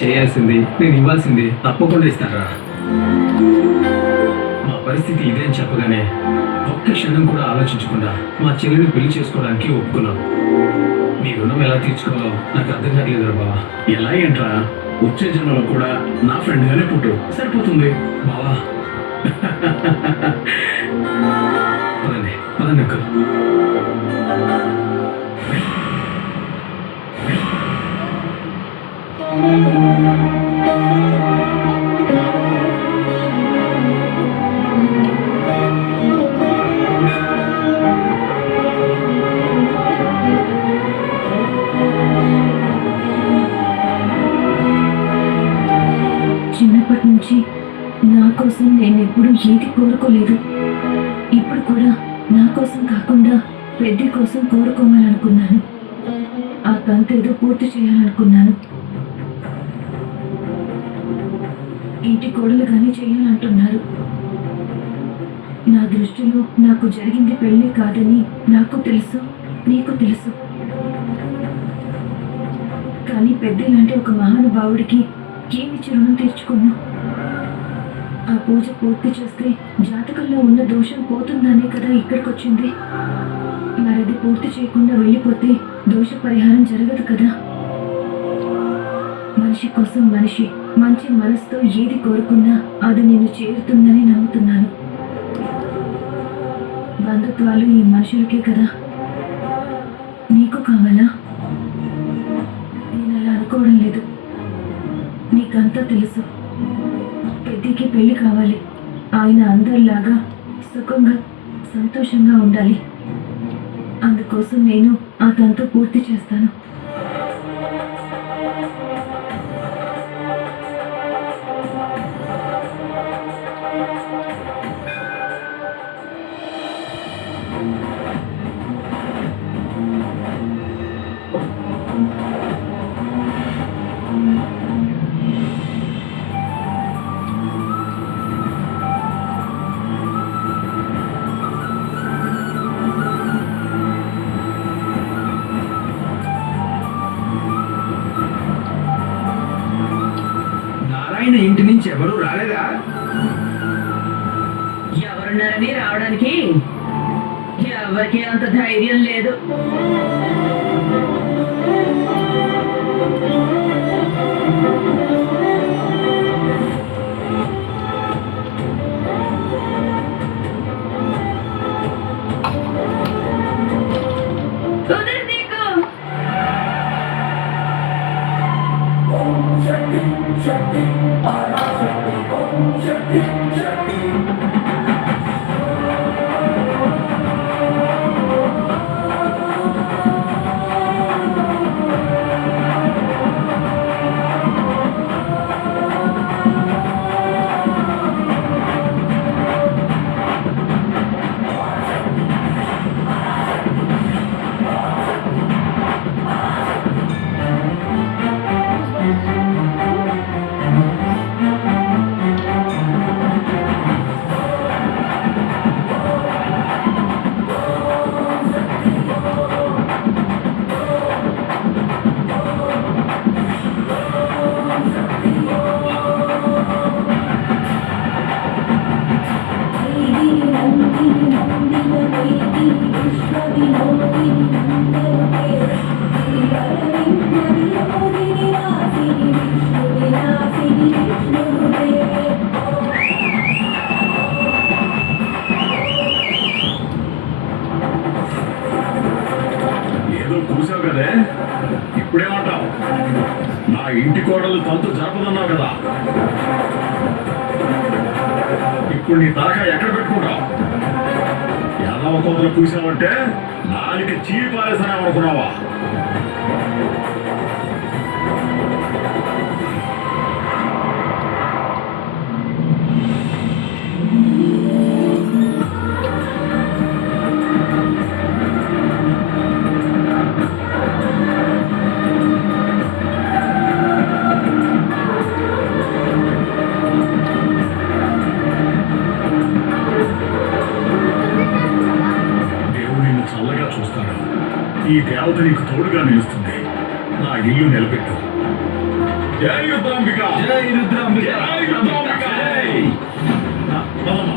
చేయాల్సింది నేను ఇవ్వాల్సింది తప్పకుండా ఇస్తారా? మా పరిస్థితి ఇదే అని చెప్పగానే ఒక్క క్షణం కూడా ఆలోచించకుండా మా చెల్లిని పెళ్లి చేసుకోవడానికి ఒప్పుకున్నాం. నీ రుణం ఎలా తీర్చుకోవాలో నాకు అర్థం కావట్లేదు బావా. ఎలా ఏంట్రా, వచ్చే జన్మలో కూడా నా ఫ్రెండ్ గానే పుట్టు, సరిపోతుంది. బావా పదండి పదండి అంకుల్. చిన్నప్పటి నుంచి నా కోసం నేను ఎప్పుడూ ఏది కోరుకోలేదు. ఇప్పుడు కూడా నా కోసం కాకుండా పెద్ద కోసం కోరుకోవాలనుకున్నాను. ఆ తంతు ఏదో పూర్తి చేయాలనుకున్నాను. ఇంటి కోడలు కానీ చేయాలంటున్నారు. నా దృష్టిలో నాకు జరిగింది పెళ్లి కాదని నాకు తెలుసు, నీకు తెలుసు. కానీ పెద్ద లాంటి ఒక మహానుభావుడికి ఏమిచ్చి రుణం తీర్చుకున్నా? ఆ పూజ పూర్తి చేస్తే జాతకంలో ఉన్న దోషం పోతుందనే కదా ఇక్కడికి వచ్చింది. మరది పూర్తి చేయకుండా వెళ్ళిపోతే దోష పరిహారం జరగదు కదా. మనిషి కోసం మనిషి మంచి మనసుతో ఏది కోరుకున్నా అది నేను చేరుతుందని నమ్ముతున్నాను. బంధుత్వాలు ఈ మనుషులకే కదా. నీకు కావాలా? నేను అలా అనుకోవడం లేదు. నీకంతా తెలుసు. పెద్దికి పెళ్లి కావాలి. ఆయన అందరిలాగా సుఖంగా సంతోషంగా ఉండాలి. అందుకోసం నేను ఆ తంతు పూర్తి చేస్తాను. నారాయణ ఇంటి నుంచి ఎవరు రాలేదా? ఎవరున్నారని రావడానికి ఎవరికి అంత ధైర్యం లేదు. ఏదో కూసావు కదే, ఇప్పుడేమంటావు? నా ఇంటి కోడలు తంతు జరపదన్నావు కదా, ఇప్పుడు నీ తలకాయ ఎక్కడ పెట్టుకుంటావు? యాదవ కోతలు కూసావంటే నాలుక చీవి పారేసానే అనుకున్నావా? ఈ దేవత నీకు తోడుగా నిలుస్తుంది. నా ఇల్లు నిలబెట్టు. జై రుద్రాంబిక జై రుద్రాంబిక జై రుద్రాంబిక పదమ్మా.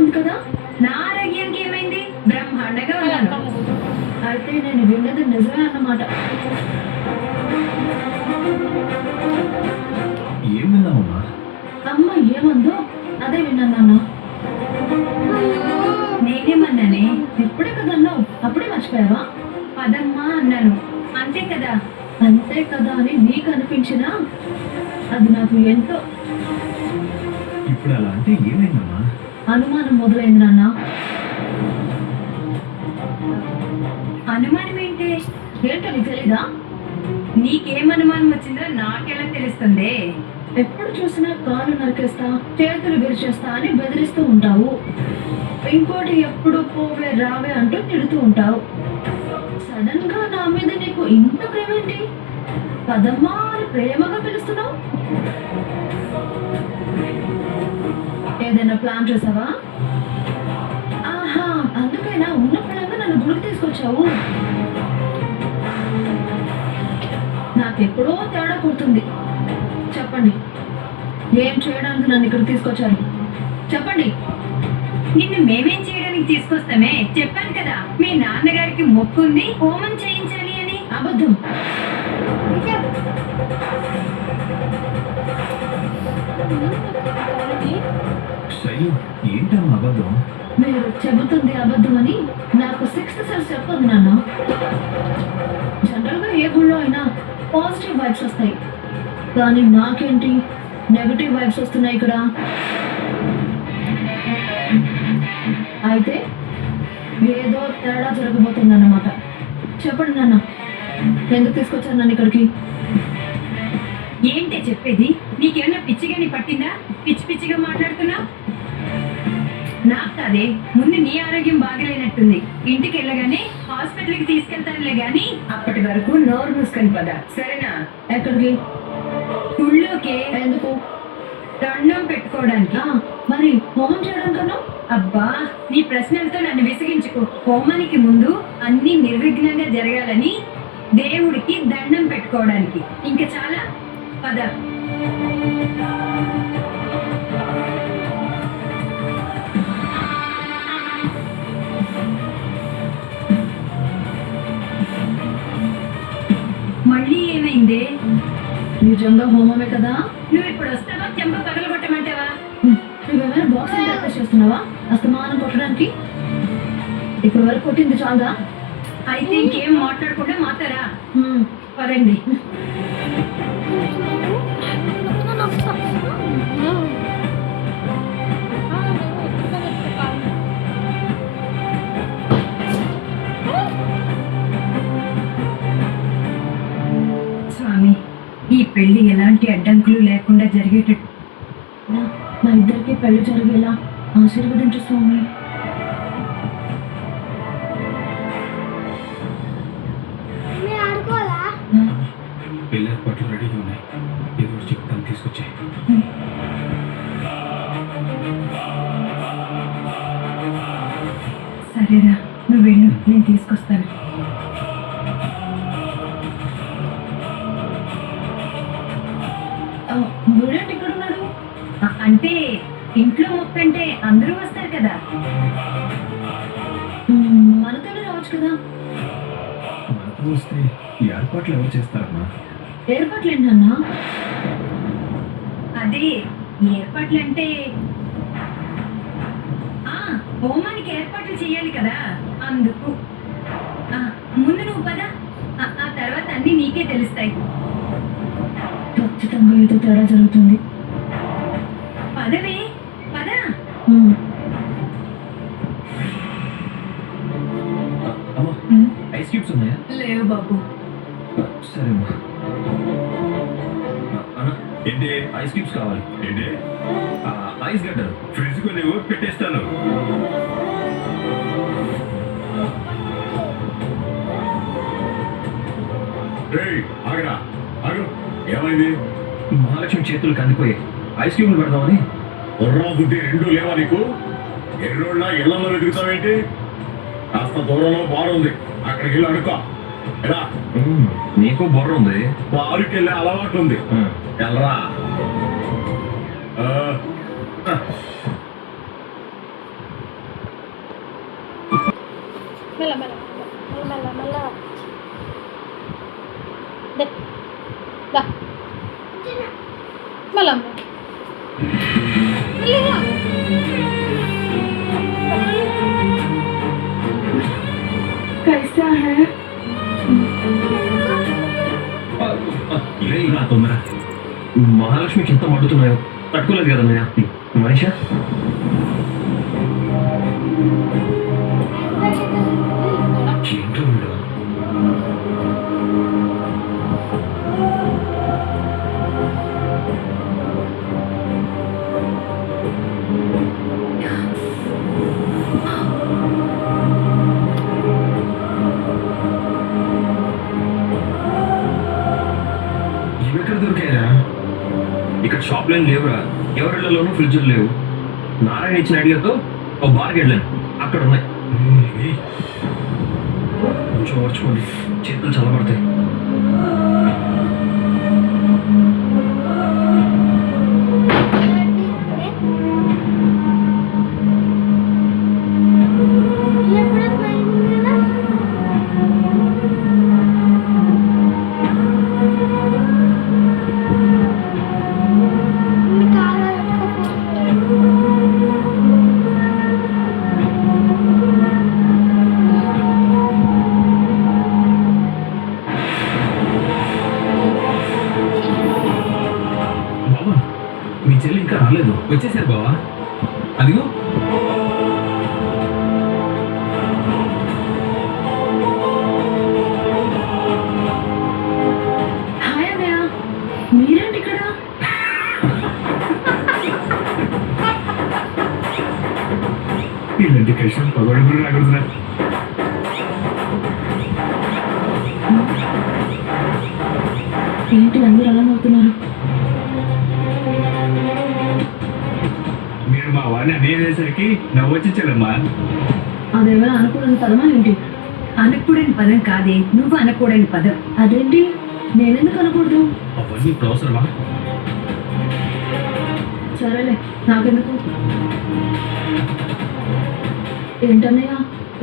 ఉంది కదా? నా ఆరోగ్యానికి ఏమైంది? బ్రహ్మాండంగా ఉన్నాను. అయితే నేను విన్నది నిజమే అన్నమాట. ఏం విన్నావమ్మా? అమ్మ ఏమందో అదే విన్నాను నాన్న. నేనేమన్నానే? ఇప్పుడే కదా అన్నావు, అప్పుడే మర్చిపోయావా? పదమ్మా అన్నాను, అంతే కదా. అంతే కదా అని నీకు అనిపించినా అది నాకు ఎంతో ఇప్పుడు అలా అంటే ఏమైందమ్మా? అనుమానం మొదలైంది నాన్న. అనుమానం ఏంటి? ఏంటో నీకు తెలీదా? నీకేం అనుమానం వచ్చిందో నాకెలా తెలుస్తుంది? ఎప్పుడు చూసినా కాళ్ళు నరికేస్తా, చేతులు విరిచేస్తా అని బెదిరిస్తూ ఉంటావు. ఇంకోటి ఎప్పుడు పోవే రావే అంటూ తిడుతూ ఉంటావు. సడన్ గా నా మీద నీకు ఇంత ప్రేమ ఏంటి? పదమ్మా అని ప్రేమగా పిలుస్తున్నావు. ఏదైనా ప్లాన్ చేసావా? ఆహా, అందుకైనా ఉన్న పడంగా నన్ను గుడికి తీసుకొచ్చావు. నాకెప్పుడో తేడా కొడుతుంది. చెప్పండి, ఏం చేయడానికి నన్ను ఇక్కడ తీసుకొచ్చారు? చెప్పండి. నిన్ను మేమేం చేయడానికి తీసుకొస్తామే? చెప్పాను కదా, మీ నాన్నగారికి మొక్కుంది, హోమం చేయించాలి అని. అబద్ధం. శైలు, ఏంటమ్మా అబద్ధం? మీరు చెబుతుంది అబద్ధం అని నాకు 6th సెన్స్ చెప్తుంది నాన్న. జనరల్గా ఏ గుళ్ళో అయినా పాజిటివ్ వైబ్స్ వస్తాయి, కానీ నాకేంటి నెగటివ్ వైబ్స్ వస్తున్నాయి ఇక్కడ. అయితే ఏదో తేడా జరగబోతుంది అన్నమాట. చెప్పండి నాన్న, ఎందుకు తీసుకొచ్చారు నన్ను ఇక్కడికి? ఏంటే చెప్పేది? నీకేమన్నా పిచ్చిగాని పట్టిందా? పిచ్చి పిచ్చిగా మాట్లాడుతున్నా? నాకు కాదే, ముందు నీ ఆరోగ్యం బాగలేనట్టుంది. ఇంటికి వెళ్ళగానే హాస్పిటల్కి తీసుకెళ్తానులే గాని అప్పటి వరకు నోరు మూసుకొని పద, సరేనా? ఎక్కడికి? గుళ్ళోకే. ఎందుకు? దండం పెట్టుకోవడానికి. మరి హోమం చేయడం కన్నా? అబ్బా, నీ ప్రశ్నలతో నన్ను విసిగించుకో. హోమానికి ముందు అన్ని నిర్విఘ్నంగా జరగాలని దేవుడికి దండం పెట్టుకోవడానికి. ఇంకా చాలా, పద. మళ్ళీ ఏమైంది? నిజంగా హోమమే కదా? నువ్వు ఇప్పుడు వస్తావా, చెంప పగలగొట్టమంటావా? నువ్వేమైనా బాక్స్ ప్రాక్టీస్ చేస్తున్నావా అస్తమానం కొట్టడానికి? ఇప్పుడు వరకు కొట్టింది చాలదా? అయితే ఇంకేం మాట్లాడకుండా మాట్లారా. పదండి. స్వామి, ఈ పెళ్లి ఎలాంటి అడ్డంకులు లేకుండా జరిగేటట్టు మా ఇద్దరికి పెళ్లి జరిగేలా ఆశీర్వదించు స్వామి. పెళ్లి ఏర్పాట్లు రెడీగా ఉన్నాయి, ఏదో ఒకటి చెప్తాను, తీసుకొచ్చాయి. సరేరా, నువ్వు వెళ్ళు, నేను తీసుకొస్తాను. గుళ్ళంటే ఇక్కడ ఉన్నాడు అంటే ఇంట్లో మొక్కంటే అందరూ వస్తారు కదా. మనతోనే రావచ్చు కదా. మనతో వస్తే ఈ ఏర్పాట్లు ఎవరు చేస్తారమ్మా? ఏర్పాట్లు ఏంటన్నా? అదే ఏర్పాట్లు అంటే హోమానికి ఏర్పాట్లు చేయాలి కదా, అందుకు. ముందు నువ్వు పద, ఆ తర్వాత అన్ని నీకే తెలుస్తాయి. ఖచ్చితంగా ఏదో తేడా జరుగుతుంది. పదవే, పద. ఐస్ క్యూబ్స్ ఉన్నాయా? లేవు బాబు. సరే అమ్మా. ఏంటి? ఐస్ క్యూబ్స్ కావాలి. ఏంటి? ఐస్ గడ్డలు ఫ్రిడ్జ్ కు నువ్వు పెట్టేస్తాను. ఆగరా, ఆగు. ఏమైంది? మహాలక్ష్మి చేతులు కందిపోయాయి, ఐస్ క్యూబ్లు పెడదామని. బుర్ర బుద్ధి రెండు లేవా నీకు? ఎర్రోళ్ళ ఇళ్లలో వెతుకుతావేంటి? కాస్త దూరంలో బారు ఉంది, అక్కడికి వెళ్ళి అడుకో. ఎలా? నీకు బుర్ర ఉంది, బారుకి వెళ్ళే అలవాటు ఉంది. వెళ్ళరా. మెల్ల మెల్ల మెల్ల మెల్ల మెల్ల దే దా మెల్ల మెల్లగా कैसा है ఇలా తొందర మహాలక్ష్మికి ఎంత మండుతున్నాయో తట్టుకోలేదు కదా నేను మనిష ఏంటో వీడు. ఇవెక్కడ దొరికాయరా? ఇక్కడ షాప్ లైన్ లేవురా, ఎవరిళ్లలోనూ ఫ్రిడ్జ్లు లేవు. నారాయణ ఇచ్చిన ఐడియాతో ఒక బార్కి వెళ్ళాను, అక్కడ ఉన్నాయి. ఏయ్, కొంచెం ఓర్చుకోండి, చేతులు చల్లబడతాయి. బావా, మీ చెల్లి ఇంకా రాలేదు. వచ్చేసారు బావా. అదిగో హాయ్ అన్నయ్య, మీరేంటి ఇక్కడ? ఇలాంటి కష్టం పగడుగురు రాకూడదురా. ఏంటి అందరూ అలా నవ్వుతున్నారు? మీరు మా వాడిని అనేసరికి నవ్వొచ్చించాలమ్మా. అదేమైనా అనుకున్న పదమా ఏంటి? అనకూడని పదం కాదే, నువ్వు అనకూడని పదం. అదేంటి, నేనెందుకు అనకూడదు? అవన్నీ ఇప్పుడు అవసరమా? సరేలే, నాకెందుకు. ఏంటన్నయ్య,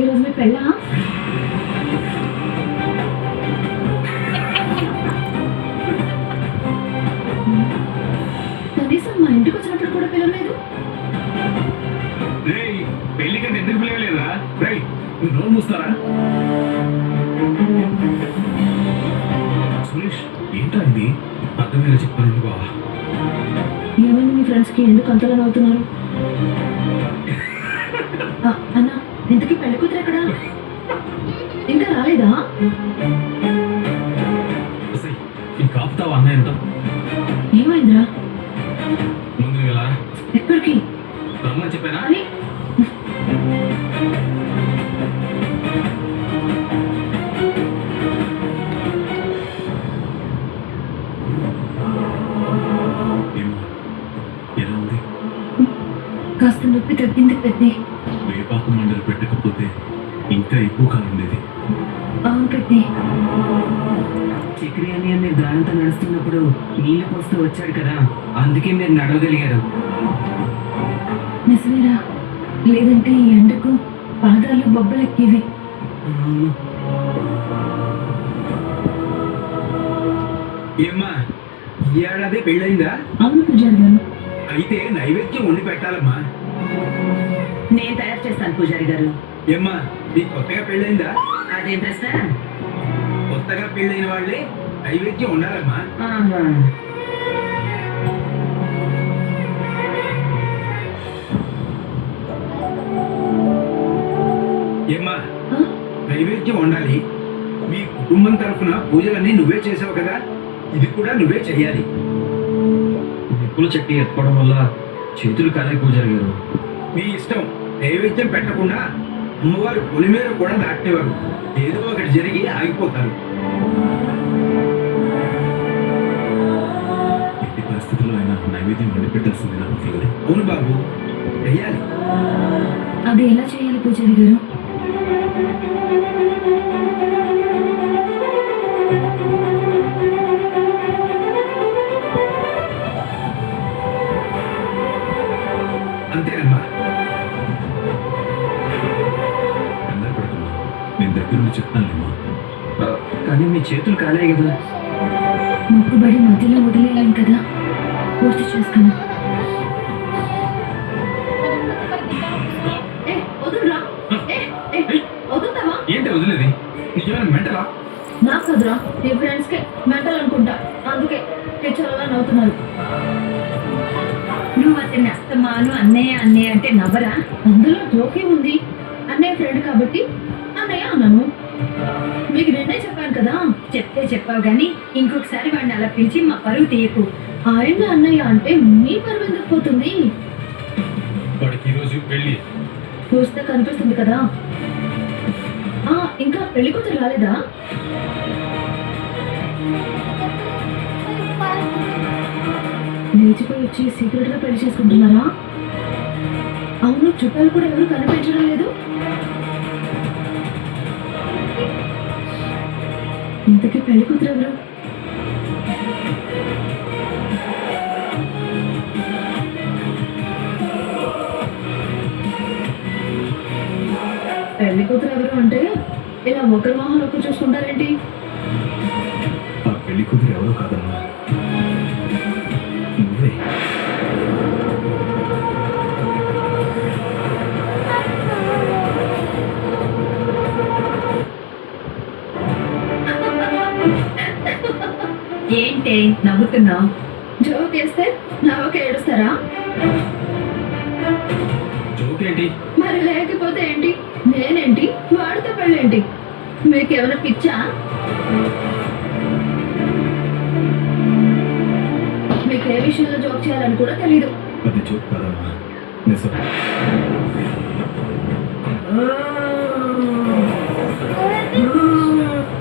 ఈరోజు మీ పెళ్ళా? కనీసం మా ఇంటికి వచ్చినప్పుడు కూడా పిలవలేదు. రేయ్, పెళ్లి కంటే ఎందుకు పిలవలేదా? రేయ్, నువ్వు నోరు మూస్తారా? సురేష్, ఏంటా ఇది? అర్థమయ్యేలా చెప్పాను బావా. ఏమైంది మీ ఫ్రెండ్స్కి, ఎందుకు అంతలా నవ్వుతున్నారు? అన్న, ఇంతకీ పెళ్లి కూతురు ఎక్కడా? ఇంకా రాలేదా? ఒసేయ్, ఇంకా ఆపుతావా అన్నయ్య అంటాం? ఏమైందిరా? ముందు నువ్వు ఎలా ఎక్కడికి? రమ్మని చెప్పానా? అని ఎలా ఉంది? కాస్త నొప్పి తగ్గింది పెద్ది. వేపాకు మండలు పెట్టకపోతే ఇంకా ఎక్కువ కాలం ఉండేది. అవును పెద్ది. చక్రి అని మీరు దారంతో నడుస్తున్నప్పుడు నీళ్లు పోస్తూ వచ్చాడు కదా, అందుకే మీరు నడవగలిగారు. నిజమేరా, లేదంటే ఈ ఎండకు పాదాలు బొబ్బలెక్కేవి. ఏమ్మా, ఈ ఏడాది పెళ్ళయిందా? అవును పూజారి గారు. అయితే నైవేద్యం వండి పెట్టాలమ్మా. నేను తయారు చేస్తాను పూజారి గారు. ఏమ్మా, నీకు కొత్తగా పెళ్ళయిందా? అదేం ప్రశ్న? కొత్తగా పెళ్ళైన వాళ్ళే నైవేద్యం ఉండాలమ్మా. ఆహా. ఏమ్మా, ఆ? నైవేద్యం వండాలి. మీ కుటుంబం తరఫున పూజలన్నీ నువ్వే చేసావు కదా, ఇది కూడా నువ్వే చెయ్యాలి. నిప్పుల చెట్టి ఎత్తుకోవడం వల్ల చేతులు కాలే పూజారి గారు. మీ ఇష్టం. నైవేద్యం పెట్టకుండా అమ్మవారు పొలిమేర కూడా దాటేవారు. ఏదో ఒకటి జరిగి ఆగిపోతారు. ఎట్టి పరిస్థితుల్లో అయినా నైవేద్యం వండి పెట్టాల్సింది నాకు తెలియదు. అవును బాబు, చెయ్యాలి. అది ఎలా చేయాలి పూజారి గారు? అంతేనమ్మా. కంగారు పడకుండా చెప్తానులేమా. కానీ మీ చేతులు కాలే కదా. మొక్కుబడి మధ్యలో వదిలేయలేం కదా, పూర్తి చేసుకుని. ఏ వదులురా. ఏ ఏ వదులుతావా? ఏంటి వదిలేది? నిజమైన మెంటలా? నాకు కదరా, నీ ఫ్రెండ్స్కే మెంటల్ అనుకుంటా, అందుకే తెచ్చారలా నవ్వుతున్నారు. నువ్వు అతన్ని అస్తమాను అన్నయ్య అన్నయ్య అంటే నవ్వరా? అందులో జోకే ఉంది. అన్నయ్య ఫ్రెండ్ కాబట్టి అన్నయ్య అన్నాను. మీకు నిన్నే చెప్పాను కదా. చెప్తే చెప్పావు గానీ ఇంకొకసారి వాడిని అలా పిలిచి మా పరువు తీయకు. ఆయన అన్నయ్య అంటే మీ పరువు ఎందుకు పోతుంది? వాడికి ఈరోజు పెళ్ళి. చూస్తే కనిపిస్తుంది కదా. ఇంకా పెళ్లి కూతురు రాలేదా? లేచిపోయి వచ్చి సీక్రెట్ గా పెళ్లి చేసుకుంటున్నారా? అవును, చుట్టాలు కూడా ఎవరు కనిపించడం లేదు. ఇంతకీ పెళ్లి కూతురు ఎవరు? పెళ్లి కూతురు ఎవరు అంటే ఇలా ఒకరి మొహం ఒకరు చూసుకుంటారేంటి? ఆ పెళ్లి కూతురు ఎవరో కాదమ్మా, నువ్వే. ఏంటే నవ్వుతున్నావు? జోక్ వేస్తే నవ్వక ఏడుస్తారా? జోక్ ఏంటి? మరి లేకపోతే ఏంటి? నేనేంటి, వాడితో పెళ్ళేంటి? మీకేమైనా పిచ్చా? మీకు ఏ విషయంలో జోక్ చేయాలని కూడా తెలీదు. అది జోక్ కాదమ్మా, నిజం.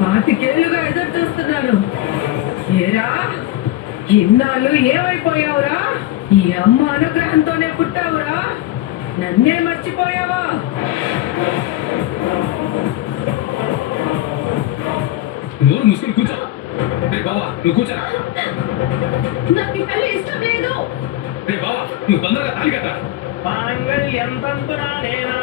పాతికేళ్లుగా ఎదురు చూస్తున్నాను. ఏరా, ఇన్నాళ్ళు ఏమైపోయావురా? ఈ అమ్మ అనుగ్రహంతోనే పుట్టావురా, నన్నే మర్చిపోయావా? నోరు ముసుకుని కూర్చో. రే బావా, నువ్వు కూర్చోరా. నాకు ఈ పెళ్లి ఇష్టం లేదు. రే బావా, నువ్వు తొందరగా తాళి కట్టరా. మాంగళ్యం తంతునా నేనా